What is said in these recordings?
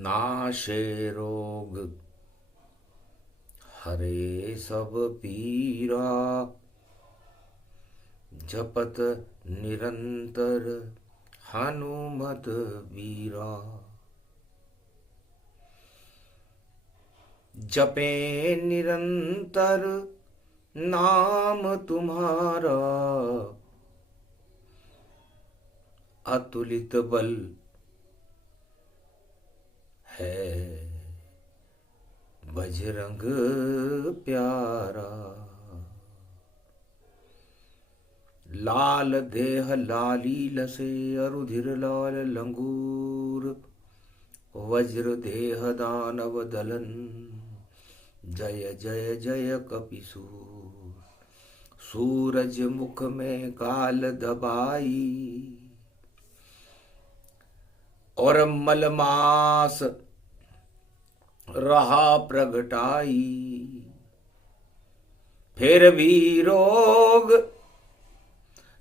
नाशे रोग हरे सब पीरा, जपत निरंतर हनुमत वीरा। जपे निरंतर नाम तुम्हारा, अतुलित बल है बजरंग प्यारा। लाल देह लाली लसे, अरुधिर लाल लंगूर। वज्र देह दानव दलन, जय जय जय कपिसूर। सूरज मुख में काल दबाई, और मलमास रहा प्रगटाई। फिर भी रोग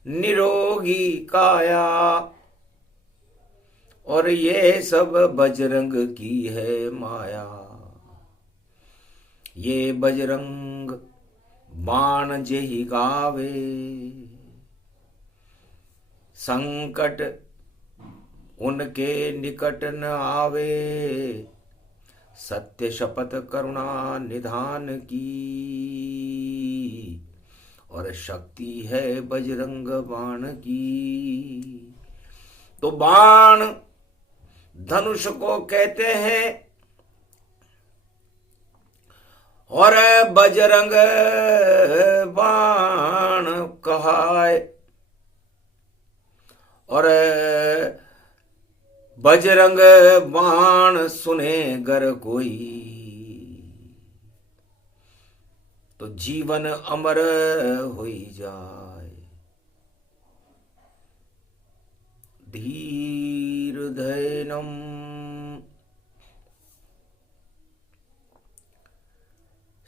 निरोगी काया, और ये सब बजरंग की है माया। ये बजरंग बाण जेहि गावे, संकट उनके निकट न आवे। सत्य शपथ करुणा निधान की, और शक्ति है बजरंग बाण की। तो बाण धनुष को कहते हैं, और बजरंग बाण कहाय। और बजरंग बाण सुने गर कोई, तो जीवन अमर होई जाए। धीर धैनम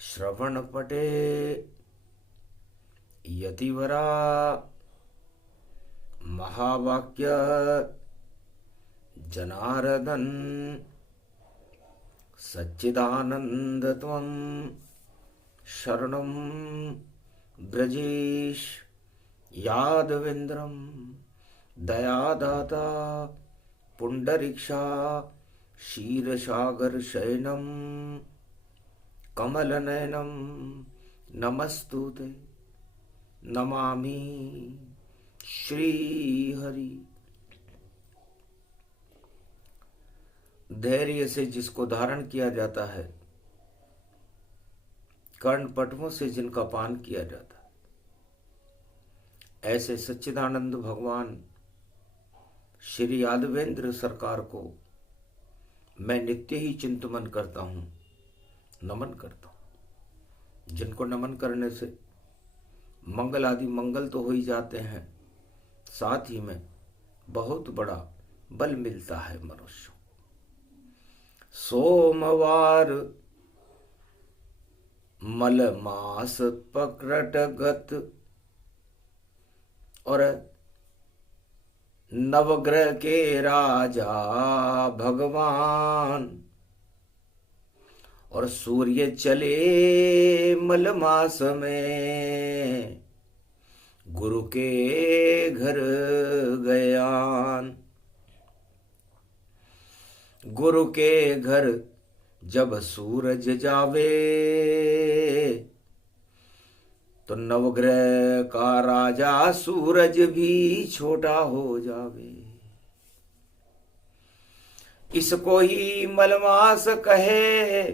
श्रवण पटे यतिवरा, महावाक्य जनार्दन सच्चिदानंद त्वं शरणं ब्रजेश। यादवेन्द्रं दयादाता पुंडरीक्षा, क्षीरसागर शयनं कमलनयनं नमस्तुते। नमामि श्रीहरि। धैर्य से जिसको धारण किया जाता है, कर्णपटवों से जिनका पान किया जाता है, ऐसे सच्चिदानंद भगवान श्री यादवेंद्र सरकार को मैं नित्य ही चिंतन करता हूं, नमन करता हूं। जिनको नमन करने से मंगल आदि मंगल तो हो ही जाते हैं, साथ ही में बहुत बड़ा बल मिलता है मनुष्य। सोमवार मलमास पक्रटगत, और नवग्रह के राजा भगवान। और सूर्य चले मलमास में, गुरु के घर गयान। गुरु के घर जब सूरज जावे, तो नवग्रह का राजा सूरज भी छोटा हो जावे। इसको ही मलमास कहे,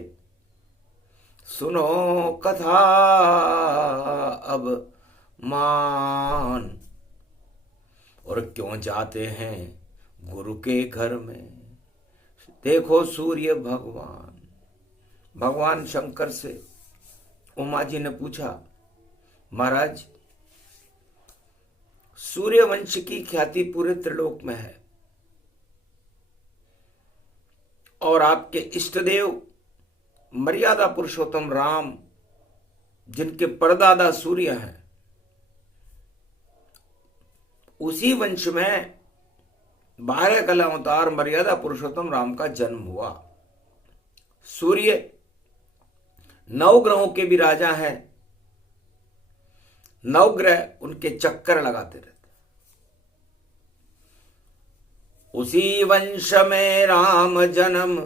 सुनो कथा अब मान। और क्यों जाते हैं गुरु के घर में? देखो सूर्य भगवान शंकर से उमा जी ने पूछा, महाराज सूर्यवंश की ख्याति पूरे त्रिलोक में है, और आपके इष्टदेव मर्यादा पुरुषोत्तम राम, जिनके परदादा सूर्य हैं, उसी वंश में 12 कला अवतार मर्यादा पुरुषोत्तम राम का जन्म हुआ। सूर्य 9 ग्रहों के भी राजा हैं। 9 ग्रह उनके चक्कर लगाते रहते। उसी वंश में राम जन्म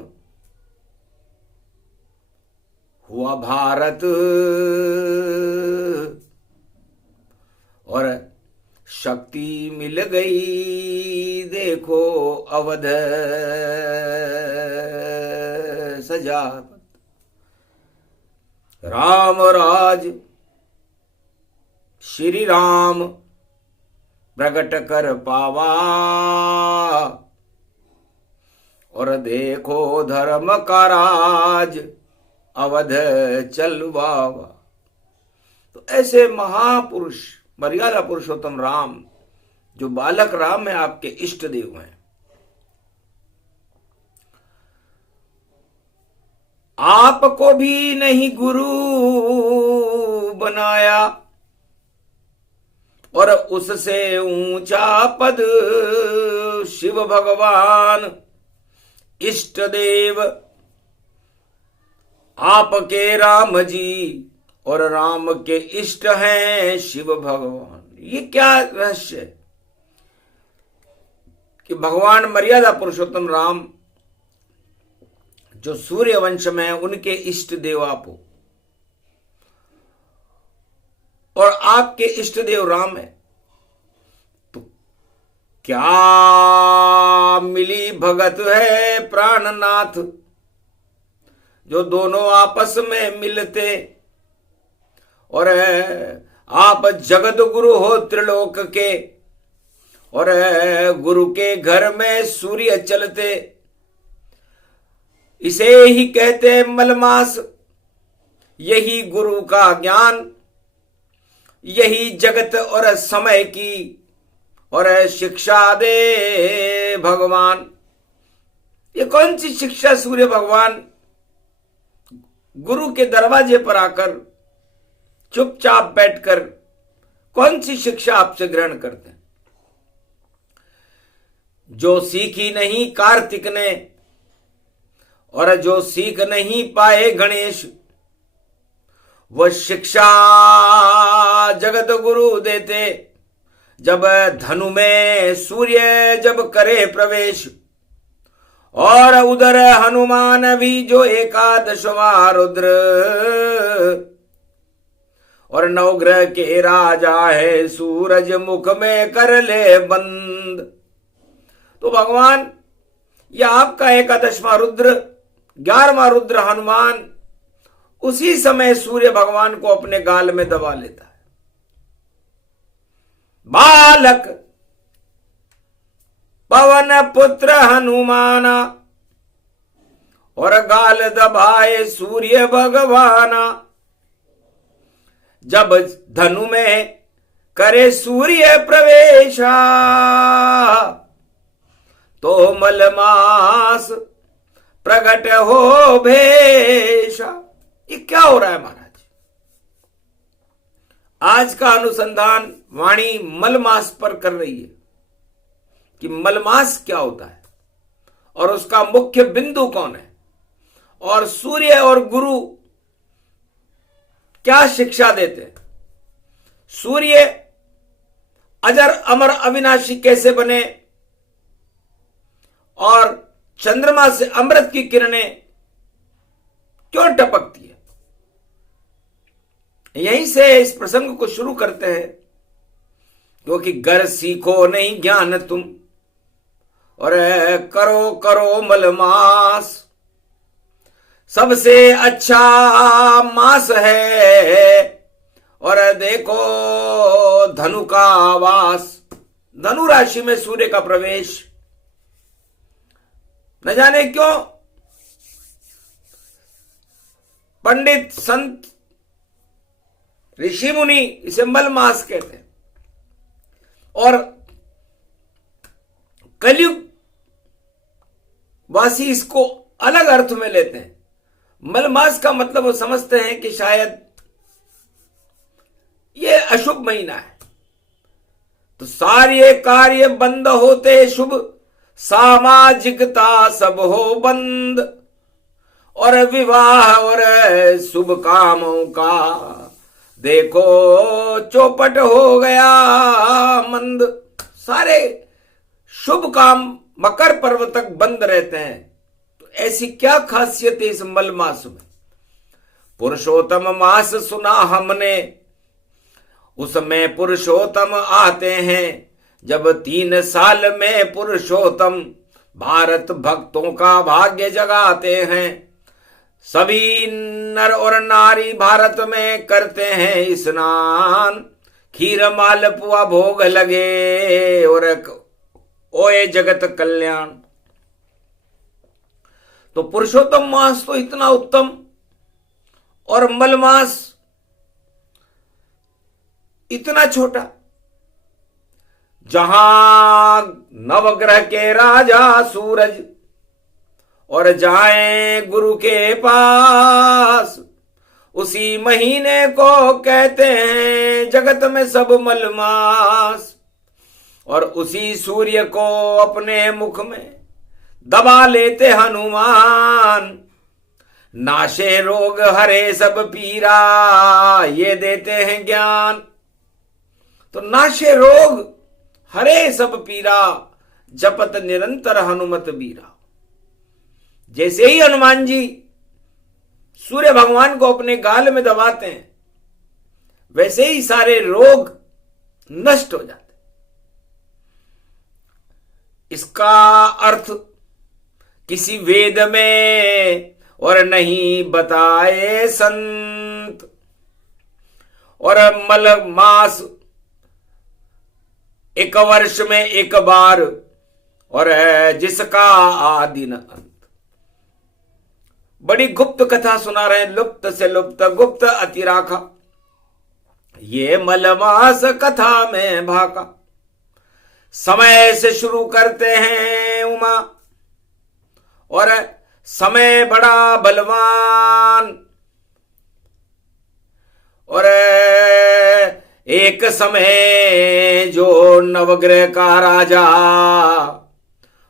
हुआ भारत, और शक्ति मिल गई देखो अवध सजावत। राम राज श्री राम प्रगट कर पावा, और देखो धर्म का राज अवध चलवावा। तो ऐसे महापुरुष मर्यादा पुरुषोत्तम राम, जो बालक राम है, आपके इष्ट देव हैं। आपको भी नहीं गुरु बनाया, और उससे ऊंचा पद शिव भगवान इष्ट देव आपके राम जी, और राम के इष्ट हैं शिव भगवान। ये क्या रहस्य है कि भगवान मर्यादा पुरुषोत्तम राम जो सूर्य वंश में है, उनके इष्ट देव आप हो, और आपके इष्ट देव राम है। तो क्या मिली भगत है प्राणनाथ, जो दोनों आपस में मिलते, और आप जगत गुरु हो त्रिलोक के, और गुरु के घर में सूर्य चलते। इसे ही कहते मलमास, यही गुरु का ज्ञान, यही जगत और समय की और शिक्षा दे भगवान। ये कौन सी शिक्षा सूर्य भगवान गुरु के दरवाजे पर आकर चुपचाप बैठकर कौन सी शिक्षा आपसे ग्रहण करते हैं? जो सीखी नहीं कार्तिक ने, और जो सीख नहीं पाए गणेश, वह शिक्षा जगत गुरु देते। जब धनु में सूर्य जब करे प्रवेश, और उधर हनुमान भी जो एकादशवां रुद्र, और 9 ग्रह के राजा है सूरज मुख में कर ले बंद। तो भगवान, यह आपका एकादशवां रुद्र, 11वां रुद्र हनुमान उसी समय सूर्य भगवान को अपने गाल में दबा लेता है। बालक पवन पुत्र हनुमाना, और गाल दबाए सूर्य भगवाना। जब धनु में करे सूर्य प्रवेशा, तो मलमास प्रगट हो भेषा। ये क्या हो रहा है महाराज? आज का अनुसंधान वाणी मलमास पर कर रही है कि मलमास क्या होता है, और उसका मुख्य बिंदु कौन है, और सूर्य और गुरु क्या शिक्षा देते हैं। सूर्य अजर अमर अविनाशी कैसे बने, और चंद्रमा से अमृत की किरणें क्यों टपकती है। यहीं से इस प्रसंग को शुरू करते हैं, क्योंकि गर सीखो नहीं ज्ञान तुम, और करो करो मलमास। सबसे अच्छा मास है, और देखो धनु का वास। धनु राशि में सूर्य का प्रवेश, न जाने क्यों पंडित संत ऋषि मुनि इसे मलमास कहते हैं, और कलयुग वासी इसको अलग अर्थ में लेते हैं। मलमास का मतलब वो समझते हैं कि शायद ये अशुभ महीना है, तो सारे कार्य बंद होते शुभ, सामाजिकता सब हो बंद, और विवाह और शुभ कामों का देखो चौपट हो गया मंद। सारे शुभ काम मकर पर्व तक बंद रहते हैं। तो ऐसी क्या खासियत है इस मल मास में? पुरुषोत्तम मास सुना हमने, उसमें पुरुषोत्तम आते हैं। जब 3 साल में पुरुषोत्तम भारत भक्तों का भाग्य जगाते हैं। सभी नर और नारी भारत में करते हैं स्नान। खीर मालपुआ भोग लगे और ओए जगत कल्याण। तो पुरुषोत्तम मास तो इतना उत्तम और मल मास इतना छोटा, जहां नवग्रह के राजा सूरज और जाएं गुरु के पास, उसी महीने को कहते हैं जगत में सब मलमास। और उसी सूर्य को अपने मुख में दबा लेते हनुमान। नाशे रोग हरे सब पीरा, ये देते हैं ज्ञान। तो नाशे रोग हरे सब पीरा, जपत निरंतर हनुमत बीरा। जैसे ही हनुमान जी सूर्य भगवान को अपने गाल में दबाते हैं, वैसे ही सारे रोग नष्ट हो जाते। इसका अर्थ किसी वेद में और नहीं बताए संत। और मल मास 1 वर्ष में 1 बार, और जिसका आदि न अंत। बड़ी गुप्त कथा सुना रहे हैं, लुप्त से लुप्त गुप्त अतिराखा। ये मलमास कथा में भाका। समय से शुरू करते हैं उमा, और समय बड़ा बलवान। और एक समय जो नवग्रह का राजा,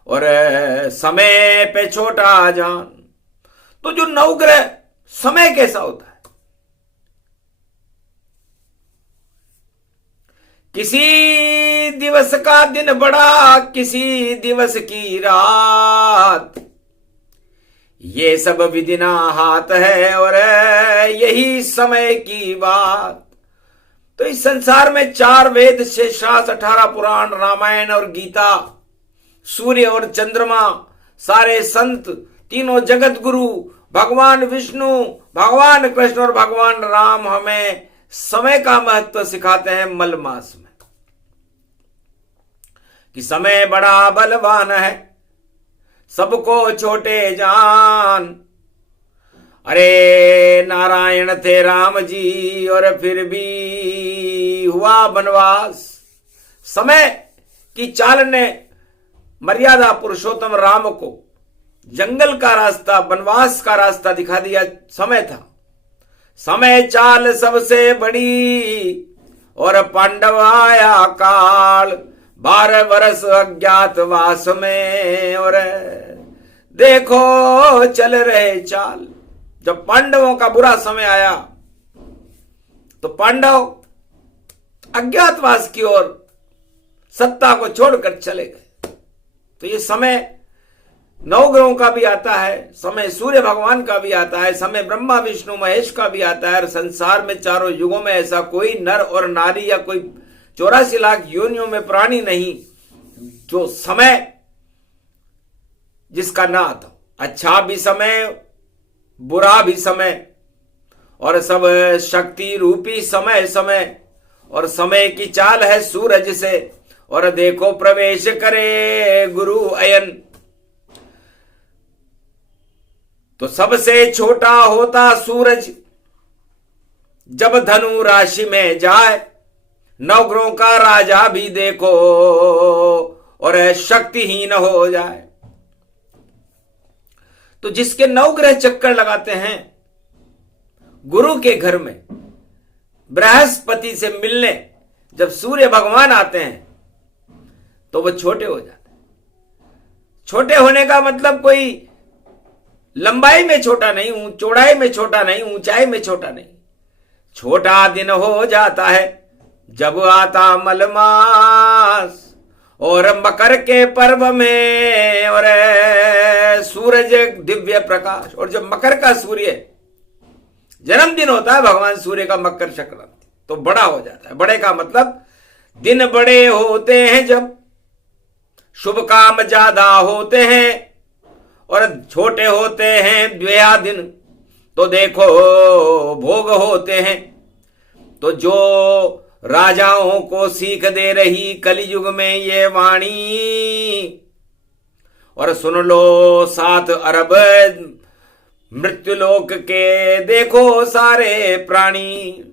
और समय पे छोटा जान। तो जो नवग्रह समय कैसा होता है? किसी दिवस का दिन बड़ा, किसी दिवस की रात। ये सब विधिना हाथ है और यही समय की बात। तो इस संसार में 4 वेद, 6 शास्त्र, 18 पुराण, रामायण और गीता, सूर्य और चंद्रमा, सारे संत, तीनों जगत गुरु, भगवान विष्णु, भगवान कृष्ण और भगवान राम हमें समय का महत्व सिखाते हैं मल मास में। कि समय बड़ा बलवान है, सबको छोटे जान। अरे नारायण थे राम जी और फिर भी हुआ वनवास। समय की चाल ने मर्यादा पुरुषोत्तम राम को जंगल का रास्ता, वनवास का रास्ता दिखा दिया। समय था, समय चाल सबसे बड़ी, और पांडव आया काल 12 वर्ष अज्ञातवास में। और देखो चल रहे चाल। जब पांडवों का बुरा समय आया तो पांडव अज्ञातवास की ओर सत्ता को छोड़कर चले गए। तो ये समय नवग्रहों का भी आता है, समय सूर्य भगवान का भी आता है, समय ब्रह्मा विष्णु महेश का भी आता है। और संसार में चारों युगों में ऐसा कोई नर और नारी या कोई 84 लाख योनियों में प्राणी नहीं जो समय जिसका ना आता। अच्छा भी समय, बुरा भी समय, और सब शक्ति रूपी समय समय। और समय की चाल है सूरज से, और देखो प्रवेश करे गुरु अयन। तो सबसे छोटा होता सूरज जब धनु राशि में जाए। नवग्रहों का राजा भी देखो और शक्तिहीन हो जाए। तो जिसके नवग्रह चक्कर लगाते हैं गुरु के घर में, बृहस्पति से मिलने जब सूर्य भगवान आते हैं तो वो छोटे हो जाते हैं। छोटे होने का मतलब कोई लंबाई में छोटा नहीं हूं, चौड़ाई में छोटा नहीं, ऊंचाई में छोटा नहीं। छोटा दिन हो जाता है जब आता मलमास, और मकर के पर्व में और सूरज दिव्य प्रकाश। और जब मकर का सूर्य जन्मदिन होता है भगवान सूर्य का, मकर संक्रांति, तो बड़ा हो जाता है। बड़े का मतलब दिन बड़े होते हैं जब, शुभ काम ज्यादा होते हैं, और छोटे होते हैं द्विया दिन तो देखो भोग होते हैं। तो जो राजाओं को सीख दे रही कलयुग में ये वाणी, और सुन लो 7 अरब मृत्युलोक के देखो सारे प्राणी।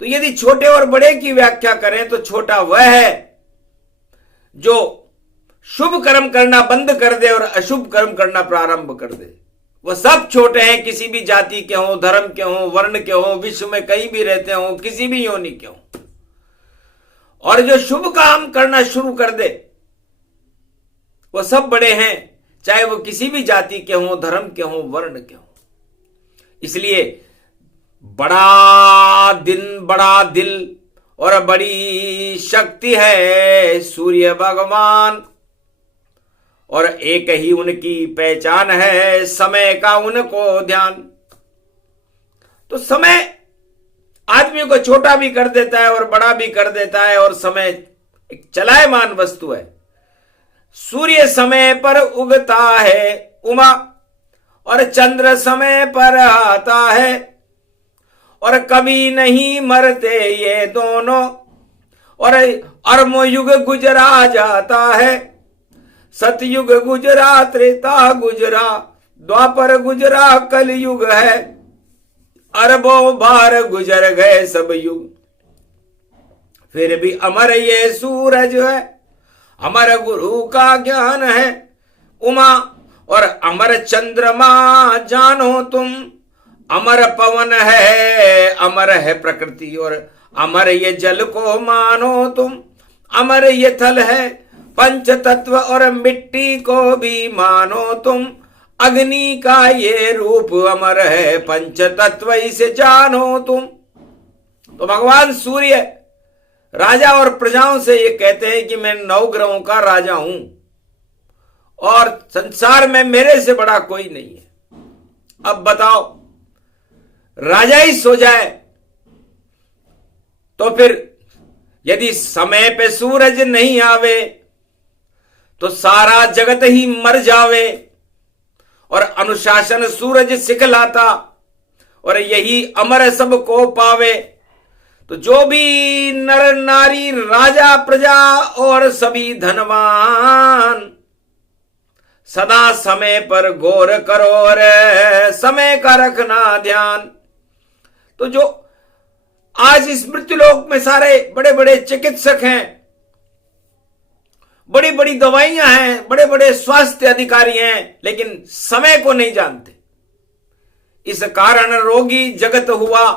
तो यदि छोटे और बड़े की व्याख्या करें तो छोटा वह है जो शुभ कर्म करना बंद कर दे और अशुभ कर्म करना प्रारंभ कर दे। वह सब छोटे हैं, किसी भी जाति के हों, धर्म के हों, वर्ण के हों, विश्व में कहीं भी रहते हों, किसी भी योनि के हों। और जो शुभ काम करना शुरू कर दे वह सब बड़े हैं, चाहे वो किसी भी जाति के हों, धर्म के हों, वर्ण के हों। इसलिए बड़ा दिन, बड़ा दिल और बड़ी शक्ति है सूर्य भगवान, और एक ही उनकी पहचान है समय का उनको ध्यान। तो समय आदमी को छोटा भी कर देता है और बड़ा भी कर देता है, और समय एक चलायमान वस्तु है। सूर्य समय पर उगता है उमा, और चंद्र समय पर आता है, और कभी नहीं मरते ये दोनों, और अरबों युग गुजरा जाता है। सतयुग गुजरा, त्रेता गुजरा, द्वापर गुजरा, कलयुग है, अरबों बार गुजर गए सब युग, फिर भी अमर ये सूरज है, अमर गुरु का ज्ञान है उमा, और अमर चंद्रमा जानो तुम, अमर पवन है, अमर है प्रकृति, और अमर ये जल को मानो तुम, अमर ये थल है पंच तत्व, और मिट्टी को भी मानो तुम, अग्नि का ये रूप अमर है, पंच तत्व इसे जानो तुम। तो भगवान सूर्य राजा और प्रजाओं से ये कहते हैं कि मैं 9 ग्रहों का राजा हूं, और संसार में मेरे से बड़ा कोई नहीं है। अब बताओ, राजा ही सो जाए तो फिर यदि समय पे सूरज नहीं आवे तो सारा जगत ही मर जावे, और अनुशासन सूरज सिखलाता, और यही अमर सबको पावे। तो जो भी नर नारी, राजा प्रजा और सभी धनवान, सदा समय पर गौर करो और समय का रखना ध्यान। तो जो आज इस मृत्युलोक में सारे बड़े बड़े चिकित्सक हैं, बड़ी बड़ी दवाइयां हैं, बड़े बड़े स्वास्थ्य अधिकारी हैं, लेकिन समय को नहीं जानते। इस कारण रोगी जगत हुआ,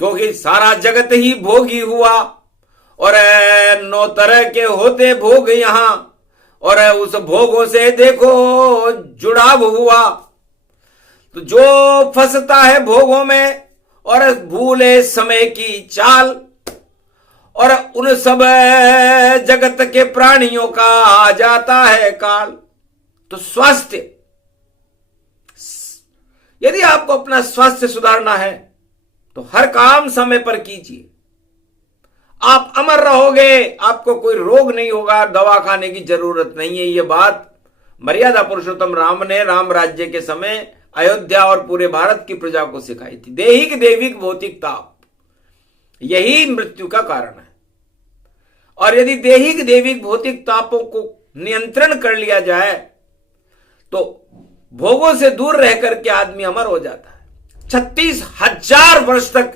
क्योंकि सारा जगत ही भोगी हुआ, और 9 तरह के होते भोग यहां, और उस भोगों से देखो जुड़ाव हुआ। तो जो फंसता है भोगों में और भूले समय की चाल, और उन सब जगत के प्राणियों का आ जाता है काल। तो स्वास्थ्य, यदि आपको अपना स्वास्थ्य सुधारना है तो हर काम समय पर कीजिए, आप अमर रहोगे, आपको कोई रोग नहीं होगा, दवा खाने की जरूरत नहीं है। यह बात मर्यादा पुरुषोत्तम राम ने राम राज्य के समय अयोध्या और पूरे भारत की प्रजा को सिखाई थी। दैहिक दैविक भौतिक ताप, यही मृत्यु का कारण है। और यदि दैहिक दैविक भौतिक तापों को नियंत्रण कर लिया जाए तो भोगों से दूर रह करके आदमी अमर हो जाता है। 36,000 वर्ष तक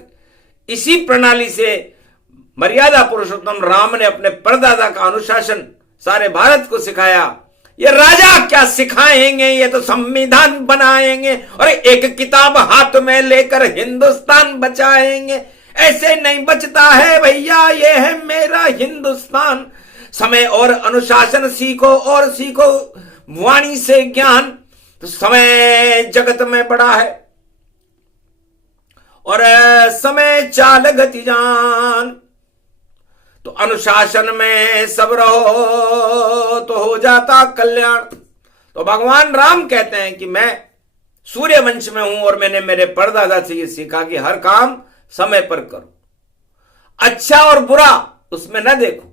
इसी प्रणाली से मर्यादा पुरुषोत्तम राम ने अपने परदादा का अनुशासन सारे भारत को सिखाया। ये राजा क्या सिखाएंगे, ये तो संविधान बनाएंगे और एक किताब हाथ में लेकर हिंदुस्तान बचाएंगे। ऐसे नहीं बचता है भैया, ये है मेरा हिंदुस्तान। समय और अनुशासन सीखो और सीखो, वाणी से ज्ञान। तो समय जगत में बड़ा है और समय चाल गति जान। तो अनुशासन में सब रहो तो हो जाता कल्याण। तो भगवान राम कहते हैं कि मैं सूर्य वंश में हूं और मैंने मेरे परदादा से ये सीखा कि हर काम समय पर करो। अच्छा और बुरा उसमें न देखो।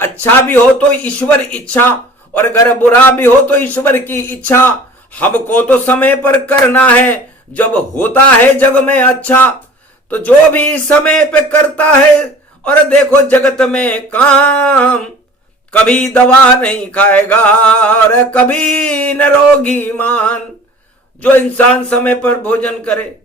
अच्छा भी हो तो ईश्वर इच्छा और अगर बुरा भी हो तो ईश्वर की इच्छा। हमको तो समय पर करना है जब होता है जग में अच्छा। तो जो भी समय पे करता है और देखो जगत में काम, कभी दवा नहीं खाएगा और कभी न रोगी मान। जो इंसान समय पर भोजन करे,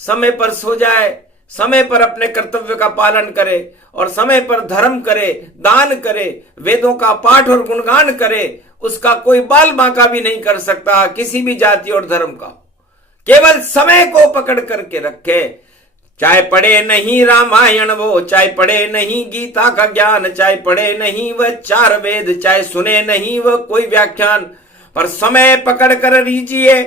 समय पर सो जाए, समय पर अपने कर्तव्य का पालन करे और समय पर धर्म करे, दान करे, वेदों का पाठ और गुणगान करे, उसका कोई बाल बांका भी नहीं कर सकता किसी भी जाति और धर्म का। केवल समय को पकड़ करके रखे। चाहे पढ़े नहीं रामायण वो, चाहे पढ़े नहीं गीता का ज्ञान, चाहे पढ़े नहीं वह 4 वेद, चाहे सुने नहीं वह कोई व्याख्यान, पर समय पकड़ कर लीजिए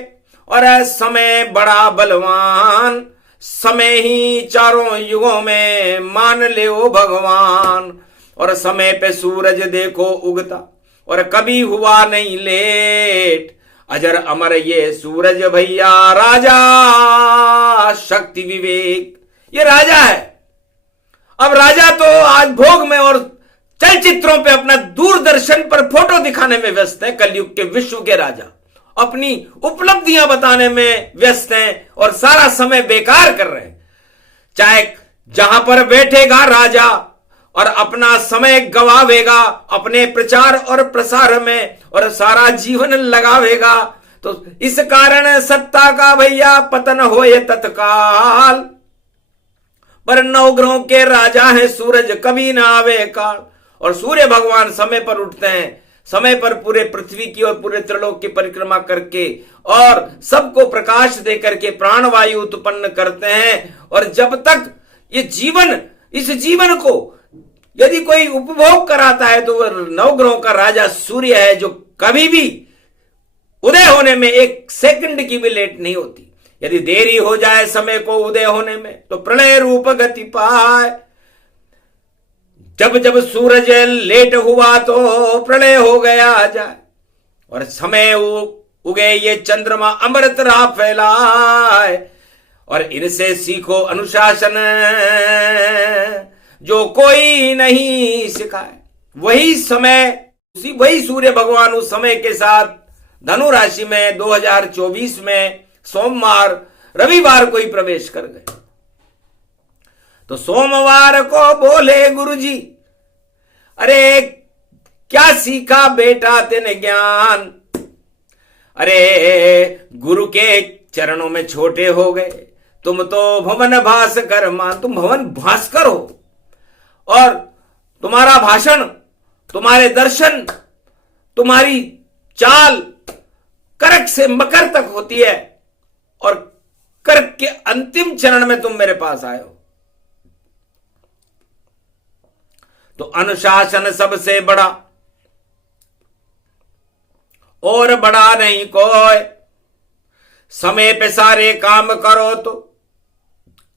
और समय बड़ा बलवान। समय ही चारों युगों में मान ले ओ भगवान। और समय पे सूरज देखो उगता और कभी हुआ नहीं लेट। अजर अमर ये सूरज भैया, राजा शक्ति विवेक, ये राजा है। अब राजा तो आज भोग में और चलचित्रों पे अपना दूरदर्शन पर फोटो दिखाने में व्यस्त है। कलयुग के विश्व के राजा अपनी उपलब्धियां बताने में व्यस्त हैं और सारा समय बेकार कर रहे हैं। चाहे जहां पर बैठेगा राजा और अपना समय गवावेगा अपने प्रचार और प्रसार में और सारा जीवन लगावेगा। तो इस कारण सत्ता का भैया पतन होए तत्काल। पर 9 ग्रहों के राजा हैं सूरज, कभी ना आवे काल। और सूर्य भगवान समय पर उठते हैं, समय पर पूरे पृथ्वी की और पूरे त्रिलोक की परिक्रमा करके और सबको प्रकाश दे करके प्राणवायु उत्पन्न करते हैं। और जब तक ये जीवन, इस जीवन को यदि कोई उपभोग कराता है तो वह 9 ग्रहों का राजा सूर्य है, जो कभी भी उदय होने में 1 सेकंड की भी लेट नहीं होती। यदि देरी हो जाए समय को उदय होने में तो प्रलय रूप गति पाए। जब जब सूरज लेट हुआ तो प्रलय हो गया जाए। और समय उगे ये चंद्रमा अमृत राह फैलाए। और इनसे सीखो अनुशासन जो कोई नहीं सिखाए। वही समय, वही सूर्य भगवान उस समय के साथ धनु राशि में 2024 में सोमवार रविवार को ही प्रवेश कर गए। तो सोमवार को बोले गुरुजी, अरे क्या सीखा बेटा तेने ज्ञान। अरे गुरु के चरणों में छोटे हो गए, तुम तो भवन भास्कर मान। तुम भवन भास्कर हो और तुम्हारा भाषण, तुम्हारे दर्शन, तुम्हारी चाल कर्क से मकर तक होती है और कर्क के अंतिम चरण में तुम मेरे पास आए हो। तो अनुशासन सबसे बड़ा और बड़ा नहीं कोई। समय पे सारे काम करो तो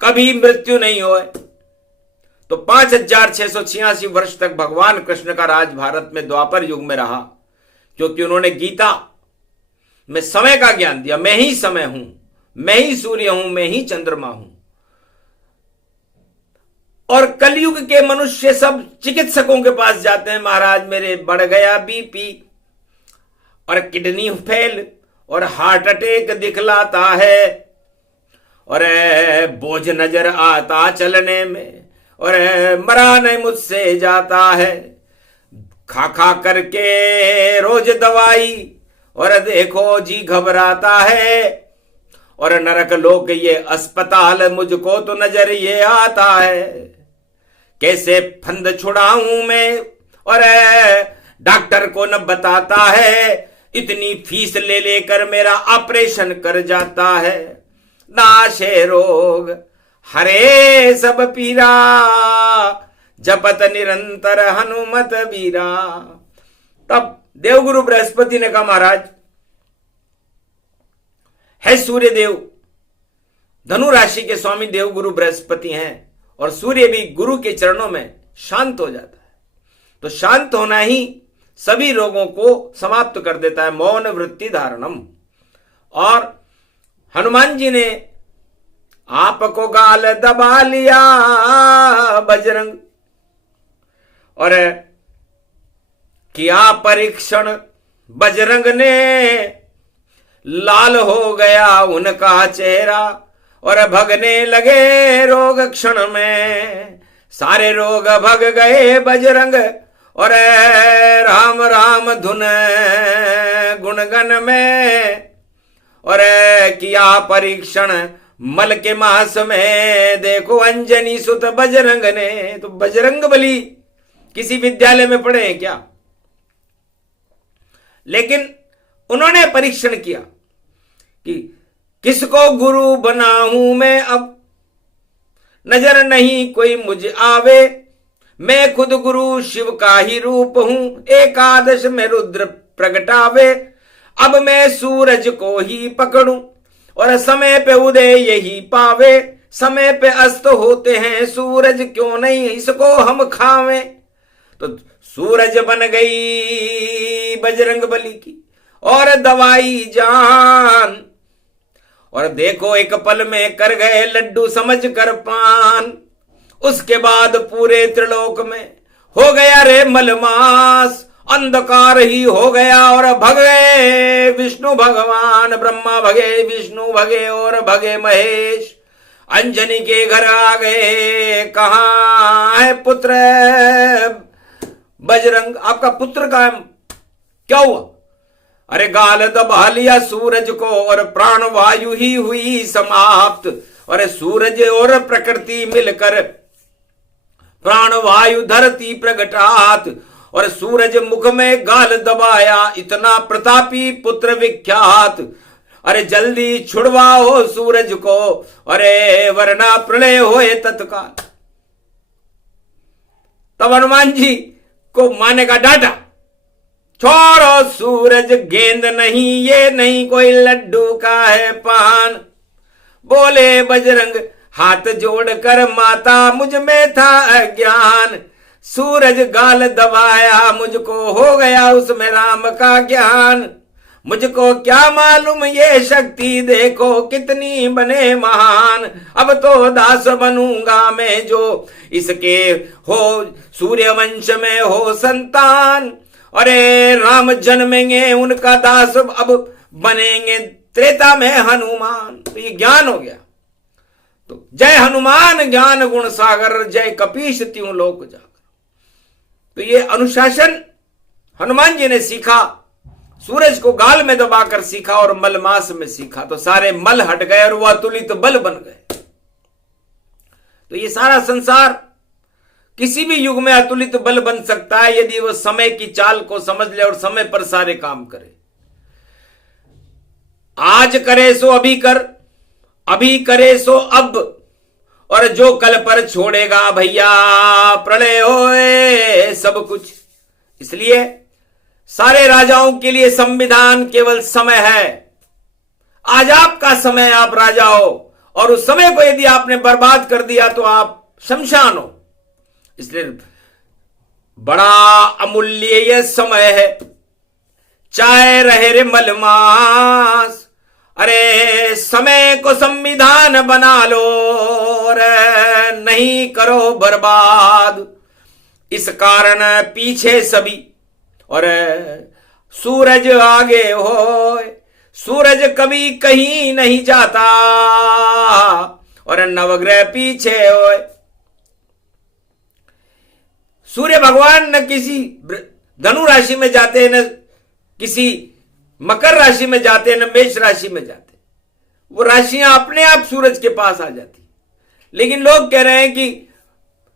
कभी मृत्यु नहीं होए। तो 5686 वर्ष तक भगवान कृष्ण का राज भारत में द्वापर युग में रहा, क्योंकि उन्होंने गीता में समय का ज्ञान दिया। मैं ही समय हूं, मैं ही सूर्य हूं, मैं ही चंद्रमा हूं। और कलयुग के मनुष्य सब चिकित्सकों के पास जाते हैं, महाराज मेरे बढ़ गया बीपी और किडनी फेल और हार्ट अटैक दिखलाता है और बोझ नजर आता चलने में और मरा नहीं मुझसे जाता है। खा खा करके रोज दवाई और देखो जी घबराता है। और नरक लोक ये अस्पताल मुझको तो नजर ये आता है। कैसे फंद छुड़ाऊं मैं और डॉक्टर को न बताता है। इतनी फीस ले लेकर मेरा ऑपरेशन कर जाता है। नाशे रोग हरे सब पीरा, जपत निरंतर हनुमत बीरा। तब देवगुरु बृहस्पति ने कहा महाराज है सूर्य देव, धनु राशि के स्वामी देवगुरु बृहस्पति हैं और सूर्य भी गुरु के चरणों में शांत हो जाता है, तो शांत होना ही सभी रोगों को समाप्त कर देता है, मौन वृत्ति धारणम। और हनुमान जी ने आपको गाल दबा लिया बजरंग और किया परीक्षण, बजरंग ने लाल हो गया उनका चेहरा और भगने लगे रोग क्षण में, सारे रोग भग गए बजरंग और राम राम धुन गुणगन में। और किया परीक्षण मल के मास में, देखो अंजनी सुत बजरंग ने। तो बजरंग बली किसी विद्यालय में पढ़े हैं क्या? लेकिन उन्होंने परीक्षण किया कि किसको गुरु बनाऊं मैं, अब नजर नहीं कोई मुझ आवे, मैं खुद गुरु शिव का ही रूप हूं, एकादश में रुद्र प्रगटावे, अब मैं सूरज को ही पकड़ूं और समय पे उदय यही पावे, समय पे अस्त होते हैं सूरज, क्यों नहीं इसको हम खावे। तो सूरज बन गई बजरंग बली की और दवाई जान, और देखो एक पल में कर गए लड्डू समझ कर पान। उसके बाद पूरे त्रिलोक में हो गया रे मलमास, अंधकार ही हो गया और भग गए विष्णु भगवान, ब्रह्मा भगे विष्णु भगे और भगे महेश। अंजनी के घर आ गए, कहां है पुत्र बजरंग, आपका पुत्र का क्या हुआ? अरे गाल दबा लिया सूरज को और प्राण वायु ही हुई समाप्त, और सूरज और प्रकृति मिलकर प्राण वायु धरती प्रगटात, और सूरज मुख में गाल दबाया, इतना प्रतापी पुत्र विख्यात। अरे जल्दी छुड़वाओ सूरज को, अरे वरना प्रलय होए तत्काल। तब हनुमान जी को माने का डांटा, छोड़ो सूरज गेंद नहीं, ये नहीं कोई लड्डू का है पान। बोले बजरंग हाथ जोड़कर माता मुझ में था अज्ञान, सूरज गाल दबाया मुझको हो गया उसमें राम का ज्ञान। मुझको क्या मालूम ये शक्ति देखो कितनी बने महान, अब तो दास बनूंगा मैं जो इसके हो सूर्य वंश में हो संतान। अरे राम जन्मेंगे उनका दास अब बनेंगे त्रेता में हनुमान। तो ये ज्ञान हो गया। तो जय हनुमान ज्ञान गुण सागर, जय कपीश त्यों लोक जागर। तो ये अनुशासन हनुमान जी ने सीखा, सूरज को गाल में दबाकर सीखा और मलमास में सीखा, तो सारे मल हट गए और वह अतुलित बल बन गए। तो ये सारा संसार किसी भी युग में अतुलित बल बन सकता है यदि वह समय की चाल को समझ ले और समय पर सारे काम करे। आज करे सो अभी कर, अभी करे सो अब, और जो कल पर छोड़ेगा भैया प्रलय होए सब कुछ। इसलिए सारे राजाओं के लिए संविधान केवल समय है। आज आपका समय, आप राजा हो, और उस समय को यदि आपने बर्बाद कर दिया तो आप शमशान हो। इसलिए बड़ा अमूल्य यह समय है, चाहे रहे रे मलमास। अरे समय को संविधान बना लो, रे नहीं करो बर्बाद। इस कारण पीछे सभी और सूरज आगे हो, सूरज कभी कहीं नहीं जाता और नवग्रह पीछे हो। सूर्य भगवान न किसी धनु राशि में जाते, न किसी मकर राशि में जाते, न मेष राशि में जाते। वो राशियां अपने आप सूरज के पास आ जाती। लेकिन लोग कह रहे हैं कि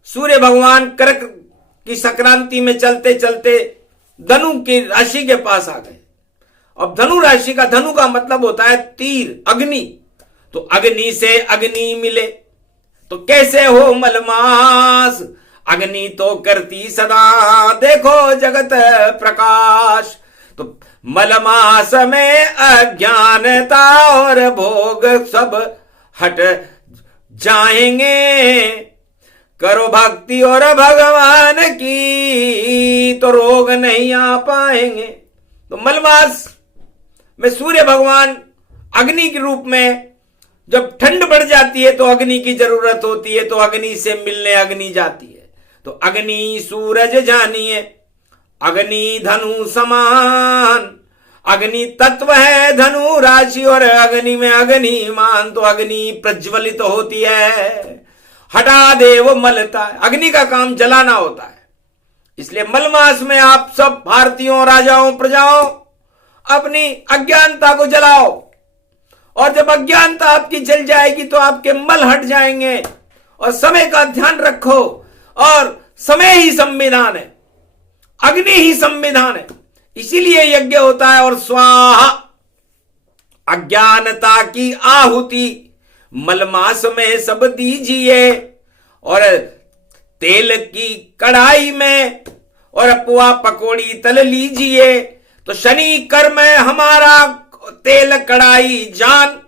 सूर्य भगवान कर्क की संक्रांति में चलते चलते धनु की राशि के पास आ गए। अब धनु राशि का, धनु का मतलब होता है तीर, अग्नि। तो अग्नि से अग्नि मिले तो कैसे हो मलमास, अग्नि तो करती सदा देखो जगत प्रकाश। तो मलमास में अज्ञानता और भोग सब हट जाएंगे। करो भक्ति और भगवान की तो रोग नहीं आ पाएंगे। तो मलमास में सूर्य भगवान अग्नि के रूप में, जब ठंड बढ़ जाती है तो अग्नि की जरूरत होती है, तो अग्नि से मिलने अग्नि जाती है। तो अग्नि सूरज जानिए, अग्नि धनु समान, अग्नि तत्व है धनु राशि और अग्नि में अग्निमान। तो अग्नि प्रज्वलित होती है, हटा दे वो मलता है। अग्नि का काम जलाना होता है। इसलिए मलमास में आप सब भारतीयों, राजाओं, प्रजाओं अपनी अज्ञानता को जलाओ, और जब अज्ञानता आपकी जल जाएगी तो आपके मल हट जाएंगे। और समय का ध्यान रखो, और समय ही संविधान है, अग्नि ही संविधान है। इसीलिए यज्ञ होता है। और स्वाहा, अज्ञानता की आहुति मलमास में सब दीजिए, और तेल की कढ़ाई में और पुआ पकौड़ी तल लीजिए। तो शनि कर्म है हमारा तेल कढ़ाई जान,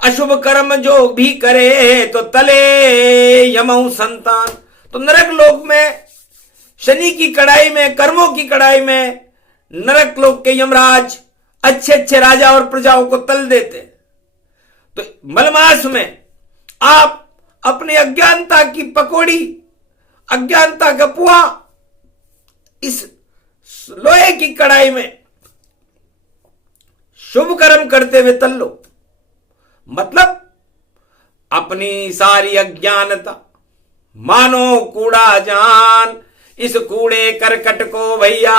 अशुभ कर्म जो भी करे तो तले यमऊ संतान। तो नरक लोक में शनि की कढ़ाई में, कर्मों की कढ़ाई में नरक लोक के यमराज अच्छे अच्छे राजा और प्रजाओं को तल देते। तो मलमास में आप अपनी अज्ञानता की पकौड़ी, अज्ञानता का पुआ इस लोहे की कढ़ाई में शुभ कर्म करते हुए तल लो। मतलब अपनी सारी अज्ञानता मानो कूड़ा जान, इस कूड़े करकट को भैया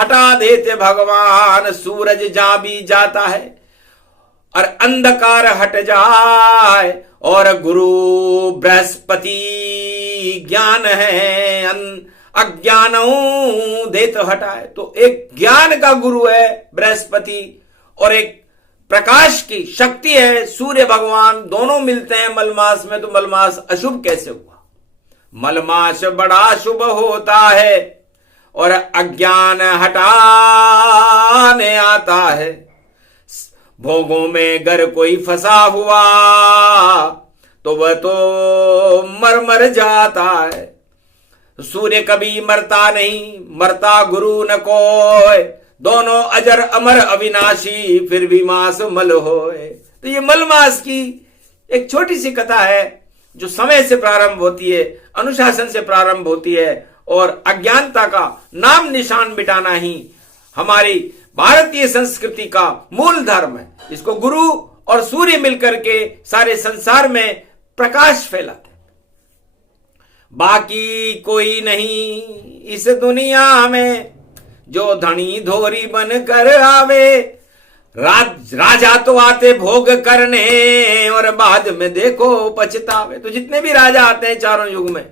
हटा देते भगवान। सूरज जा भी जाता है और अंधकार हट जाए, और गुरु बृहस्पति ज्ञान है अज्ञानों देत हटाए। तो एक ज्ञान का गुरु है बृहस्पति, और एक प्रकाश की शक्ति है सूर्य भगवान। दोनों मिलते हैं मलमास में। तो मलमास अशुभ कैसे हुआ? मलमास बड़ा शुभ होता है और अज्ञान हटाने आता है। भोगों में अगर कोई फंसा हुआ तो वह तो मर जाता है। सूर्य कभी मरता नहीं, मरता गुरु न कोय, दोनों अजर अमर अविनाशी, फिर भी मास मल होए। तो ये मलमास की एक छोटी सी कथा है जो समय से प्रारंभ होती है, अनुशासन से प्रारंभ होती है, और अज्ञानता का नाम निशान मिटाना ही हमारी भारतीय संस्कृति का मूल धर्म है। इसको गुरु और सूर्य मिलकर के सारे संसार में प्रकाश फैलाते। बाकी कोई नहीं इस दुनिया में जो धनी धोरी बन कर आवे। राजा तो आते भोग करने और बाद में देखो पछतावे। तो जितने भी राजा आते हैं चारों युग में,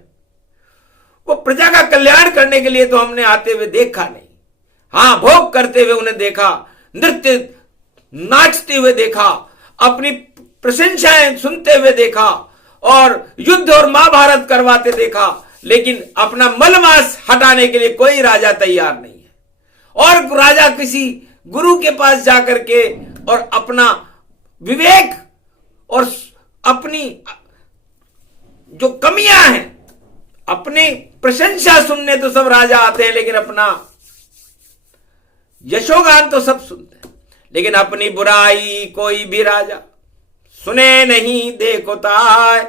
वो प्रजा का कल्याण करने के लिए तो हमने आते हुए देखा नहीं। हाँ, भोग करते हुए उन्हें देखा, नृत्य नाचते हुए देखा, अपनी प्रशंसाएं सुनते हुए देखा, और युद्ध और महाभारत करवाते देखा। लेकिन अपना मलमास हटाने के लिए कोई राजा तैयार नहीं है। और राजा किसी गुरु के पास जाकर के और अपना विवेक और अपनी जो कमियां हैं, अपनी प्रशंसा सुनने तो सब राजा आते हैं, लेकिन अपना यशोगान तो सब सुनते हैं, लेकिन अपनी बुराई कोई भी राजा सुने नहीं। देखो ताय,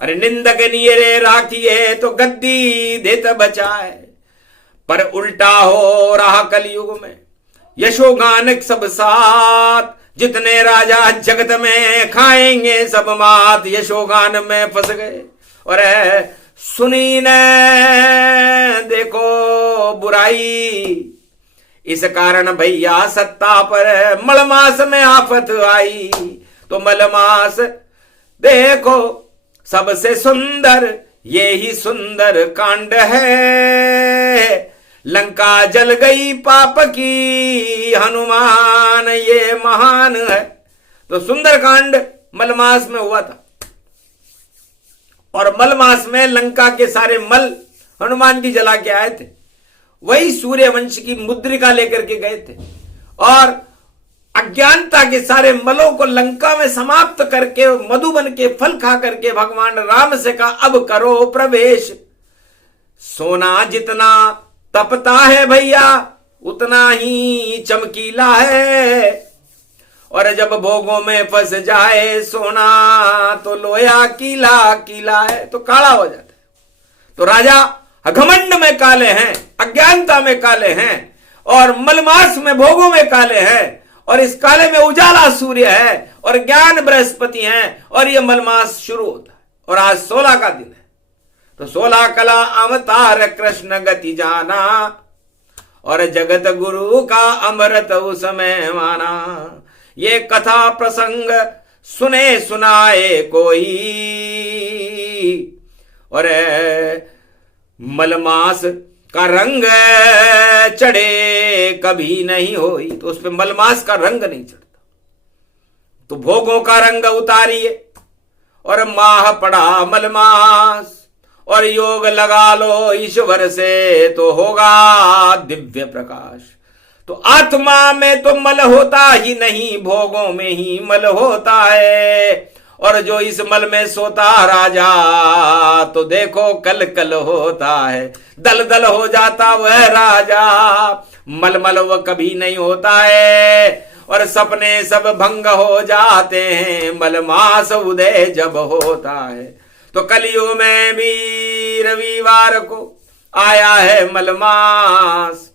अरे निंदक नियरे राखिए तो गद्दी देत बचाए। पर उल्टा हो रहा कलयुग में यशोगान सब साथ, जितने राजा जगत में खाएंगे सब मात। यशोगान में फंस गए और सुनी ने देखो बुराई, इस कारण भैया सत्ता पर मलमास में आफत आई। तो मलमास देखो सबसे सुंदर, ये ही सुंदर कांड है। लंका जल गई पाप की हनुमान, ये महान है। तो सुंदर कांड मलमास में हुआ था, और मलमास में लंका के सारे मल हनुमान जी जला के आए थे। वही सूर्यवंश की मुद्रिका लेकर के गए थे और अज्ञानता के सारे मलों को लंका में समाप्त करके मधुबन के फल खा करके भगवान राम से कहा अब करो प्रवेश। सोना जितना तपता है भैया उतना ही चमकीला है, और जब भोगों में फंस जाए सोना तो लोया कीला कीला है, तो काला हो जाता है। तो राजा घमंड में काले हैं, अज्ञानता में काले हैं, और मलमास में भोगों में काले हैं, और इस काले में उजाला सूर्य है और ज्ञान बृहस्पति हैं, और ये मलमास शुरू होता है। और आज 16 का दिन है, तो 16 कला अवतार कृष्ण गति जाना, और जगत गुरु का अमृत उसमें माना। ये कथा प्रसंग सुने सुनाए कोई, और मलमास का रंग चढ़े कभी नहीं होई, तो उस पे मलमास का रंग नहीं चढ़ता। तो भोगों का रंग उतारिए और माह पड़ा मलमास, और योग लगा लो ईश्वर से तो होगा दिव्य प्रकाश। तो आत्मा में तो मल होता ही नहीं, भोगों में ही मल होता है, और जो इस मल में सोता राजा तो देखो कल कल होता है। दल दल हो जाता वह राजा, मलमल वह कभी नहीं होता है, और सपने सब भंग हो जाते हैं मलमास उदय जब होता है। तो कलियुग में भी रविवार को आया है मलमास,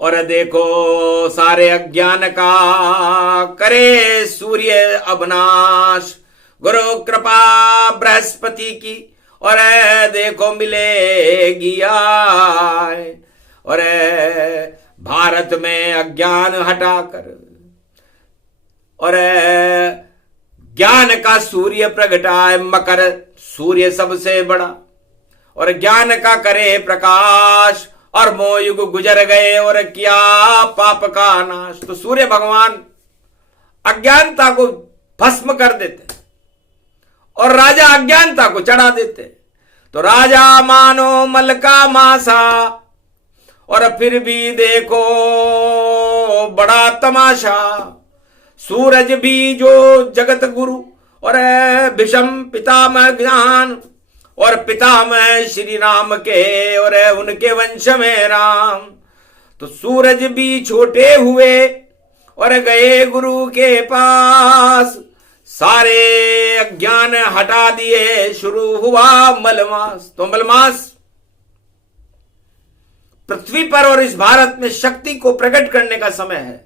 और देखो सारे अज्ञान का करे सूर्य अवनाश। गुरु कृपा बृहस्पति की और देखो मिलेगी आय, और भारत में अज्ञान हटाकर और ज्ञान का सूर्य प्रगटाए। मकर सूर्य सबसे बड़ा और ज्ञान का करे प्रकाश, और मोयुग गुजर गए और किया पाप का नाश। तो सूर्य भगवान अज्ञानता को भस्म कर देते और राजा अज्ञानता को चढ़ा देते। तो राजा मानो मल का मासा, और फिर भी देखो बड़ा तमाशा। सूरज भी जो जगत गुरु और भीष्म पितामह ज्ञान, और पितामह श्री राम के और उनके वंश में राम। तो सूरज भी छोटे हुए और गए गुरु के पास, सारे अज्ञान हटा दिए, शुरू हुआ मलमास। तो मलमास पृथ्वी पर और इस भारत में शक्ति को प्रकट करने का समय है,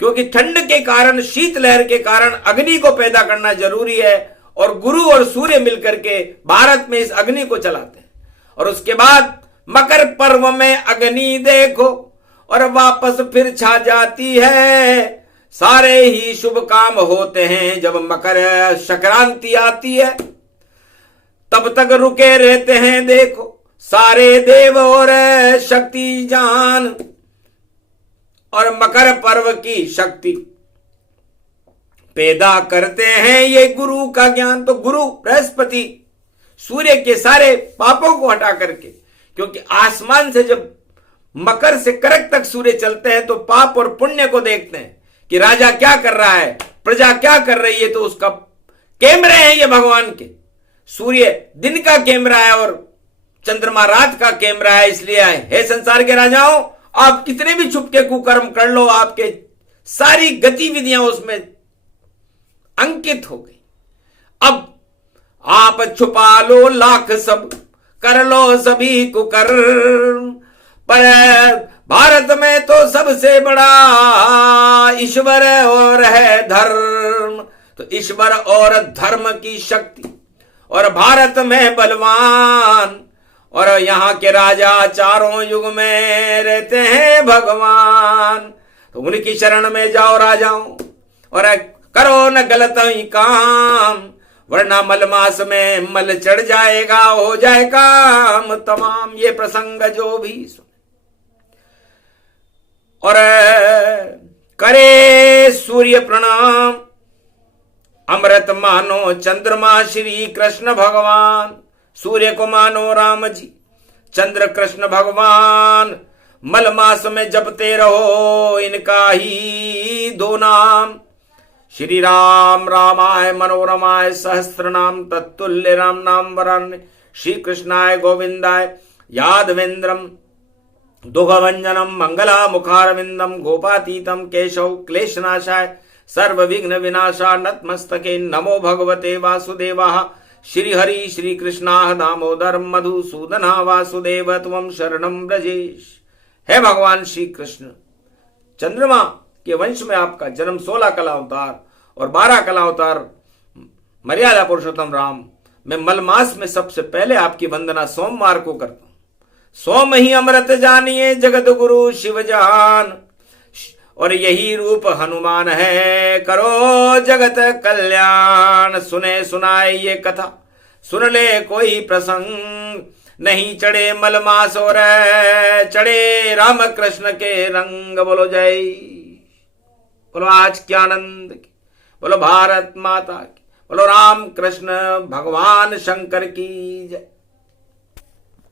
क्योंकि ठंड के कारण, शीतलहर के कारण अग्नि को पैदा करना जरूरी है, और गुरु और सूर्य मिलकर के भारत में इस अग्नि को चलाते हैं। और उसके बाद मकर पर्व में अग्नि देखो और वापस फिर छा जाती है। सारे ही शुभ काम होते हैं जब मकर संक्रांति आती है, तब तक रुके रहते हैं देखो सारे देव और शक्ति जान, और मकर पर्व की शक्ति पैदा करते हैं ये गुरु का ज्ञान। तो गुरु बृहस्पति सूर्य के सारे पापों को हटा करके, क्योंकि आसमान से जब मकर से करक तक सूर्य चलते हैं तो पाप और पुण्य को देखते हैं कि राजा क्या कर रहा है, प्रजा क्या कर रही है। तो उसका कैमरे हैं ये भगवान के। सूर्य दिन का कैमरा है और चंद्रमा रात का कैमरा है। इसलिए हे संसार के राजाओं, आप कितने भी छुप के कुकर्म कर लो, आपके सारी गतिविधियां उसमें अंकित हो गई। अब आप छुपा लो लाख सब, कर लो सभी कुकर्म, पर भारत में तो सबसे बड़ा ईश्वर और है धर्म। तो ईश्वर और धर्म की शक्ति, और भारत में बलवान, और यहाँ के राजा चारों युग में रहते हैं भगवान। तो उनकी शरण में जाओ राजाओं, और करो न गलत ही काम, वरना मलमास में मल चढ़ जाएगा, हो जाए काम तमाम। ये प्रसंग जो भी सुने और करे सूर्य प्रणाम, अमृत मानो चंद्रमा श्री कृष्ण भगवान, सूर्य को मानो राम जी, चंद्र कृष्ण भगवान मल मास में जपते रहो इनका ही दो नाम। श्री राम रामाय मनोरमाय सहस्त्र नाम तत्तुल्य राम नाम वरान्य। श्री कृष्णाय गोविंदाय यादवेन्द्रम दुघभंजनम मंगला मुखारविंदम गोपातीतम केशव क्लेशनाशाय सर्व विघ्न विनाशा नतमस्तके नमो भगवते वासुदेवाः। श्री हरि श्री कृष्णा दामोदर मधुसूदना वासुदेव त्वं शरणं ब्रजेश। हे भगवान श्री कृष्ण, चंद्रमा के वंश में आपका जन्म 16 कला अवतार और 12 कला अवतार मर्यादा पुरुषोत्तम राम। मैं मल मास में सबसे पहले आपकी वंदना सोमवार को करता हूं। सोम ही अमृत जानिए जगत गुरु शिव जहान, और यही रूप हनुमान है करो जगत कल्याण। सुने सुनाए ये कथा सुन ले कोई प्रसंग, नहीं चढ़े मल मास और चढ़े राम कृष्ण के रंग। बोलो जय, बोलो आज के आनंद की, बोलो भारत माता की, बोलो राम कृष्ण भगवान शंकर की जय।